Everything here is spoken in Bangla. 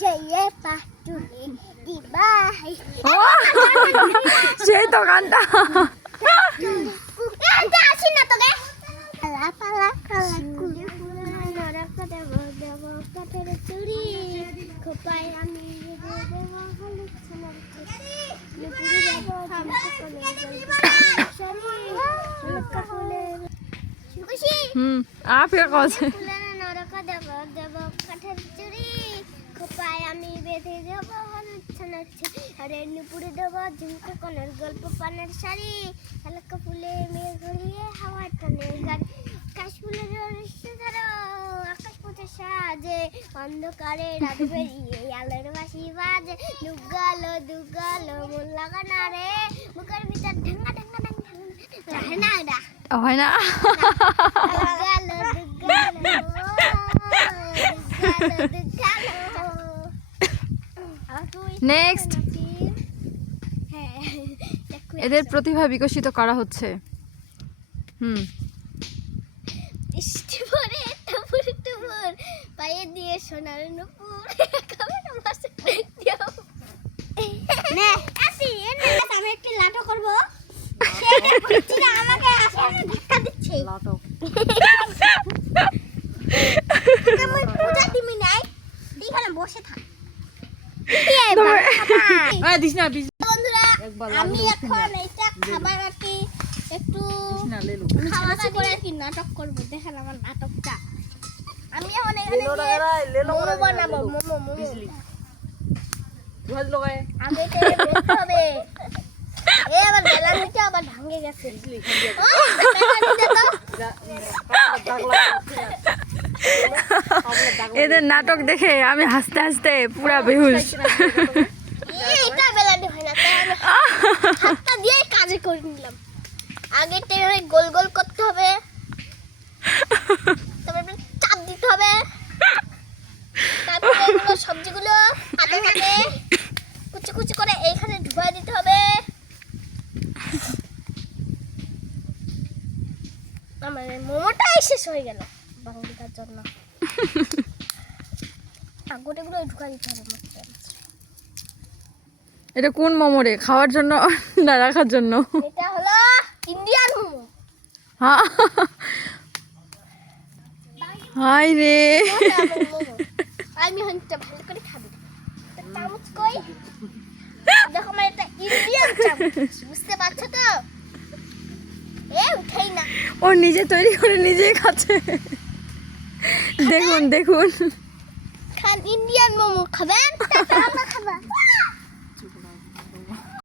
সেই পাটুলি দিবাই ও সেই তো গানটা এটা আসি না তোকে পালা পালা পালা কুলি নরক দেব দেব কাঠের চুড়ি খোপায় আমি দেব দেব হলুদ সোনার চুড়ি নুপুরি দেব খুশি হুম আ বেঁধে দেব আরে নুপুরে দেব ঝুমকা কনের গল্প পানের শাড়ি হালকা ফুলে মেয়ে ঘুরিয়ে হাওয়া টানের গাড়ি কাশ ফুলের রহস্য ধরো আকাশ পথে সাজে অন্ধকারে রাত বেরিয়ে আলোর বাসি বাজে দুগালো দুগালো মন লাগানা রে বুকের ভিতর ঢাঙ্গা ঢাঙ্গা ঢাঙ্গা রাহে না এটা হয় না দুগালো দুগালো দুগালো দুগালো হ্যাঁ এদের প্রতিভা বিকশিত করা হচ্ছে হুম পায়ে দিয়ে সোনার নুপুর আমি একটি লাটো করব সেটা করছি আমাকে ধাক্কা দিচ্ছে পূজা দিবি নাই বসে থাক তোমার- দিস না দিস বন্ধুরা আমি এখন এটা খাবার আর কি একটু খাওয়া করে আর কি নাটক করব। দেখেন আমার নাটকটা। আমি এখন এখানে মোমো বানাবো মোমো মোমো। আগে থেকে বেরতে হবে। এ আবার বেলানিটা আবার ভাঙে গেছে। এদের নাটক দেখে আমি হাসতে হাসতে পুরা বেহুশ এ, এটা বেলানি হয় না তাই আমি হাতটা দিয়ে কাজে করে নিলাম। আগে তেমনি গোল গোল করতে হবে। তারপরে চাপ দিতে হবে। তারপরে এগুলো সবজিগুলো হাতে হাতে কুচি কুচি করে এইখানে ঢুকাই দিতে হবে। আমার মোমোটাই শেষ হয়ে গেল বাঙালিটার জন্য। গোটেগুলো ঢুকাই দিতে হবে। এটা কোন মোমো রে? খাওয়ার জন্য না রাখার জন্য? এটা হলো ইন্ডিয়ান মোমো। হ্যাঁ। হাই রে। আমি হনটা ভালো করে খাব। তা চামচ কই? দেখো আমার এটা ইন্ডিয়ান চামচ বুঝতে পারছ তো? এ উঠেই না। ও নিজে তৈরি করে নিজেই খাচ্ছে। দেখুন দেখুন। খান ইন্ডিয়ান মোমো খাবেন? টাটা